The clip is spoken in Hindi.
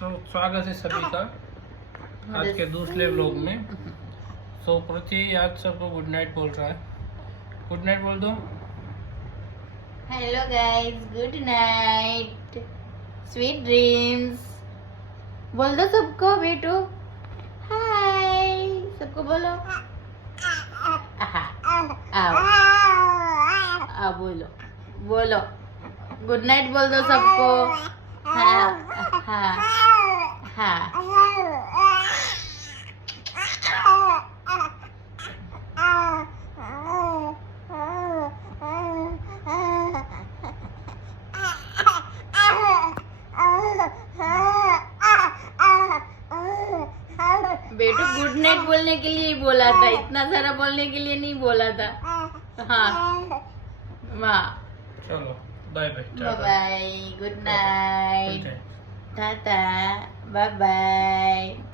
तो स्वागत है सभी का आज के दूसरे व्लॉग में। सो प्रति आज सबको गुड नाइट बोल रहा है। गुड नाइट बोल दो। Hello guys, good night, sweet dreams बोल दो सबको। बेटू हाय सबको बोलो। आहा, आओ आओ बोलो बोलो गुड नाइट बोल दो सबको। हाँ हाँ हाँ बेटू गुड नाइट बोलने के लिए ही बोला था, इतना सारा बोलने के लिए नहीं बोला था। हाँ वाह, चलो bye bye. Bye bye, good night, tata, bye bye.